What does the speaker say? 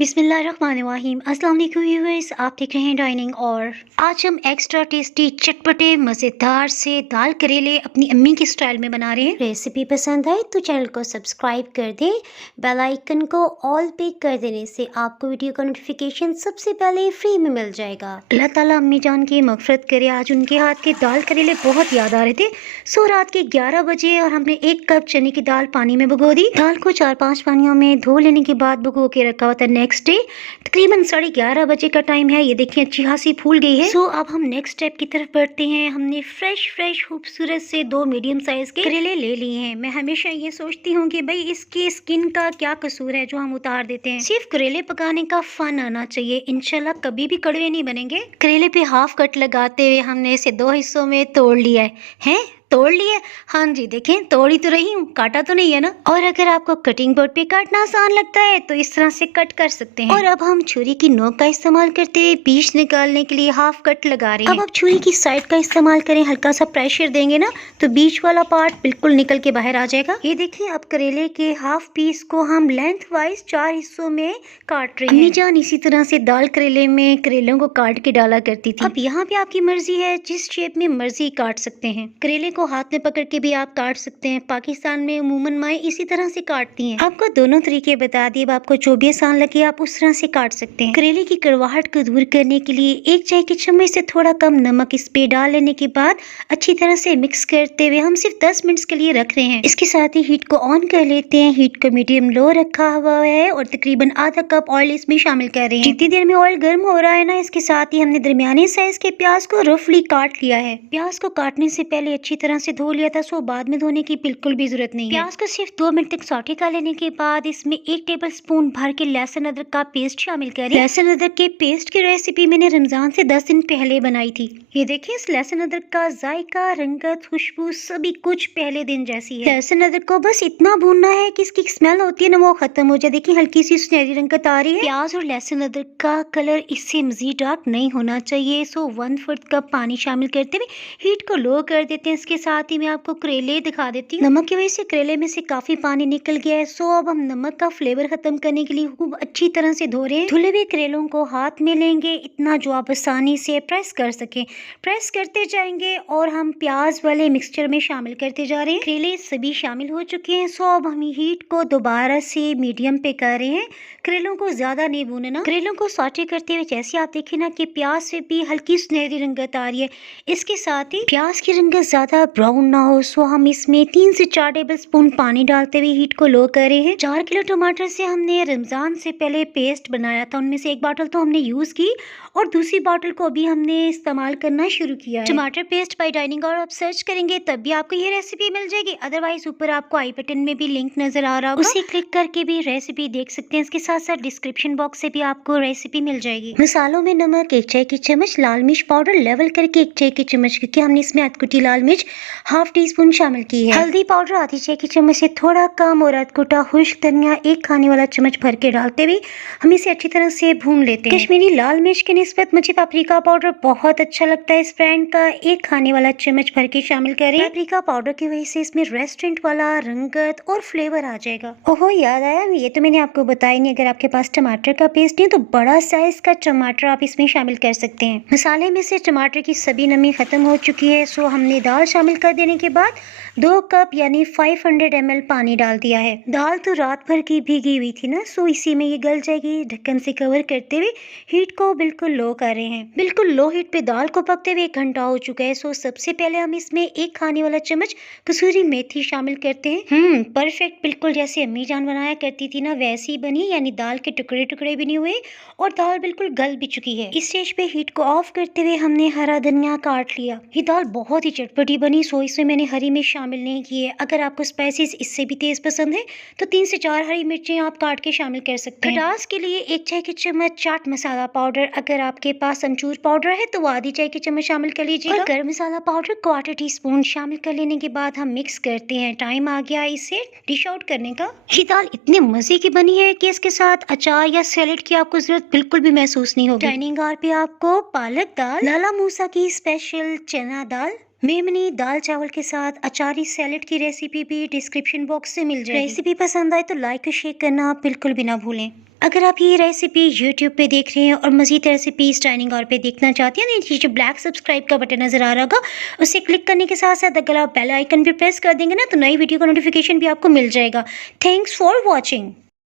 बिस्मिल्लाहिर्रहमानिर्रहीम। अस्सलाम वालेकुम व्यूअर्स, आप देख रहे हैं डाइनिंग। और आज हम एक्स्ट्रा टेस्टी चटपटे मज़ेदार से दाल करेले अपनी अम्मी के स्टाइल में बना रहे हैं। रेसिपी पसंद आए तो चैनल को सब्सक्राइब कर दें, बेल आइकन को ऑल पे कर देने से आपको वीडियो का नोटिफिकेशन सबसे पहले फ्री में मिल जाएगा। अल्लाह ताला अम्मी जान की मग़फ़िरत करे। आज उनके हाथ के दाल करेले बहुत याद आ रहे थे। सो रात के 11 बजे और हमने 1 कप चने की दाल पानी में भिगो दी। दाल को 4-5 पानियों में धो लेने के बाद भिगो के रखा हुआ था। नेक्स्ट डे तकरीबन 11:30 बजे का टाइम है। ये देखिए अच्छी खासी फूल गई है। सो अब हम नेक्स्ट स्टेप की तरफ बढ़ते हैं। हमने फ्रेश खूबसूरत से 2 मीडियम साइज के करेले ले लिए हैं। मैं हमेशा ये सोचती हूँ कि भाई इसकी स्किन का क्या कसूर है जो हम उतार देते हैं। सिर्फ करेले पकाने का फन आना चाहिए, इंशाल्लाह कभी भी कड़वे नहीं बनेंगे। करेले पे हाफ कट लगाते हुए हमने इसे 2 हिस्सों में तोड़ लिया है। तोड़ लिए? हाँ जी, देखें तोड़ ही तो रही हूँ, काटा तो नहीं है ना। और अगर आपको कटिंग बोर्ड पे काटना आसान लगता है तो इस तरह से कट कर सकते हैं। और अब हम छुरी की नोक का इस्तेमाल करते हुए बीच निकालने के लिए हाफ कट लगा रहे हैं। अब आप छुरी की साइड का इस्तेमाल करें, हल्का सा प्रेशर देंगे ना तो बीच वाला पार्ट बिल्कुल निकल के बाहर आ जाएगा। ये देखिए अब करेले के हाफ पीस को हम लेंथ वाइज 4 हिस्सों में काट रहे हैं। अम्मी जान इसी तरह से दाल करेले में करेलों को काट के डाला करती थी। अब यहाँ पे आपकी मर्जी है, जिस शेप में मर्जी काट सकते हैं। करेले को हाथ में पकड़ के भी आप काट सकते हैं। पाकिस्तान में उमूमन माएँ इसी तरह से काटती हैं। आपको दोनों तरीके बता दिए, अब आपको जो भी आसान लगे आप उस तरह से काट सकते हैं। करेले की कड़वाहट को दूर करने के लिए 1 चाय की चम्मच से थोड़ा कम नमक इस पे डाल लेने के बाद अच्छी तरह से मिक्स करते हुए हम सिर्फ 10 मिनट के लिए रख रहे हैं। इसके साथ ही हीट को ऑन कर लेते हैं। हीट को मीडियम लो रखा हुआ है और तकरीबन आधा कप ऑयल इसमें शामिल कर रहे हैं। जितनी देर में ऑयल गर्म हो रहा है ना, इसके साथ ही हमने दरमियाने साइज के प्याज को रफली काट लिया है। प्याज को काटने से पहले अच्छी तरह से धो लिया था, सो बाद में धोने की बिल्कुल भी जरूरत नहीं है। प्याज को सिर्फ 2 मिनट तक सौटे कर लेने के बाद इसमें 1 टेबलस्पून भर के लहसुन अदरक का पेस्ट शामिल करें। लहसुन अदरक के पेस्ट की रेसिपी मैंने रमजान से 10 दिन पहले बनाई थी। ये देखिए इस लहसुन अदरक का जायका, रंगत, खुशबू सभी कुछ पहले दिन जैसी है। लहसुन अदरक को बस इतना भूनना है कि इसकी स्मेल होती है ना वो खत्म हो जाए। देखिए हल्की सी सुनहरी रंगत आ रही है। प्याज और लहसुन अदरक का कलर इससे मजीद डार्क नहीं होना चाहिए। सो 1/4 कप पानी शामिल करते हुए हीट को लो कर देते हैं। इसके साथ ही मैं आपको करेले दिखा देती हूँ। नमक की वजह से करेले में से काफी पानी निकल गया है। सो अब हम नमक का फ्लेवर खत्म करने के लिए खूब अच्छी तरह से धो रहे हैं। धुले हुए करेलों को हाथ में लेंगे, इतना जो आप आसानी से प्रेस कर सकें। प्रेस करते जाएंगे और हम प्याज वाले मिक्सचर में शामिल करते जा रहे हैं। करेले सभी शामिल हो चुके हैं। सो अब हम हीट को दोबारा से मीडियम पे कर रहे हैं। करेलों को ज्यादा नहीं भूनना। करेलों को सौटे करते हुए जैसे आप देखें ना कि प्याज से भी हल्की सुनहरी रंगत आ रही है। इसके साथ ही प्याज की रंगत ज्यादा ब्राउन ना हो, सो हम इसमें 3 से 4 टेबलस्पून पानी डालते हुए हीट को लो कर रहे हैं। 4 किलो टमाटर से हमने रमजान से पहले पेस्ट बनाया था, उनमें से 1 बॉटल तो हमने यूज की और दूसरी बॉटल को भी हमने इस्तेमाल करना शुरू किया है। टमाटर पेस्ट बाय डाइनिंग और आप सर्च करेंगे तब भी आपको ये रेसिपी मिल जाएगी। अदरवाइज ऊपर आपको आई बटन में भी लिंक नजर आ रहा होगा, उसे क्लिक करके भी रेसिपी देख सकते हैं। इसके साथ साथ डिस्क्रिप्शन बॉक्स से भी आपको रेसिपी मिल जाएगी। मसालों में नमक 1 चाय की चम्मच, लाल मिर्च पाउडर लेवल करके 1 चाय की चम्मच, क्योंकि हमने इसमें अधकुटी लाल मिर्च हाफ टी स्पून शामिल की है। हल्दी पाउडर आधी चाय की चम्मच से थोड़ा कम और अधकुटा खुश्क धनिया 1 खाने वाला चम्मच भर के डालते हुए हम इसे अच्छी तरह से भून लेते हैं। कश्मीरी लाल मिर्च के निस्बत मुझे पापरिका पाउडर बहुत अच्छा लगता है। इस ब्रांड का 1 खाने वाला चम्मच भर के शामिल करें। पापरिका पाउडर की वजह से इसमें रेस्टोरेंट वाला रंगत और फ्लेवर आ जाएगा। ओहो याद आया, ये तो मैंने आपको बताया नहीं, अगर आपके पास टमाटर का पेस्ट नहीं तो बड़ा साइज का टमाटर आप इसमें शामिल कर सकते हैं। मसाले में से टमाटर की सभी नमी खत्म हो चुकी है। सो हमने दाल शामिल कर देने के बाद 2 कप यानी 500 ml पानी डाल दिया है। दाल तो रात भर की भीगी हुई थी ना, सो इसी में ये गल जाएगी। ढक्कन से कवर करते हुए हीट को बिल्कुल लो कर रहे हैं। बिल्कुल लो हीट पे दाल को पकते हुए 1 घंटा हो चुका है। सो सबसे पहले हम इसमें 1 खाने वाला चम्मच कसूरी मेथी शामिल करते हैं। परफेक्ट, बिल्कुल जैसे अम्मी जान बनाया करती थी ना वैसी बनी, यानी दाल के टुकड़े टुकड़े भी नहीं हुए और दाल बिल्कुल गल भी चुकी है। इस स्टेज पे हीट को ऑफ करते हुए हमने हरा धनिया काट लिया। ये दाल बहुत ही चटपटी बनी, सो इसमें मैंने हरी मिर्च शामिल नहीं की है। अगर आपको स्पाइसेस इससे भी तेज पसंद है तो 3 से 4 हरी मिर्चें आप काट के शामिल कर सकते हैं। खटास के लिए 1 चाय की चम्मच चाट मसाला पाउडर, अगर आपके पास अमचूर पाउडर है तो वो आधी चाय की चम्मच शामिल कर लीजिएगा। और गरम मसाला पाउडर 1/4 टीस्पून शामिल कर लेने के बाद हम मिक्स करते हैं। टाइम आ गया इसे डिश आउट करने का। ये दाल इतने मजे की बनी है कि इसके साथ अचार या सैलेड की आपको जरूरत बिल्कुल भी महसूस नहीं होगी। डाइनिंग आवर पे आपको पालक दाल, लाला मूसा की स्पेशल चना दाल, मेमनी दाल चावल के साथ अचारी सैलेड की रेसिपी भी डिस्क्रिप्शन बॉक्स से मिल जाएगी। रेसिपी पसंद आए तो लाइक और शेयर करना आप बिल्कुल भी ना भूलें। अगर आप ये रेसिपी यूट्यूब पे देख रहे हैं और मज़ीद रेसिपीज डाइनिंग हॉल पे देखना चाहते हैं तो नीचे जो ब्लैक सब्सक्राइब का बटन नज़र आ रहा होगा उसे क्लिक करने के साथ साथ अगर आप बेल आइकन भी प्रेस कर देंगे ना तो नई वीडियो का नोटिफिकेशन भी आपको मिल जाएगा। Thanks for watching.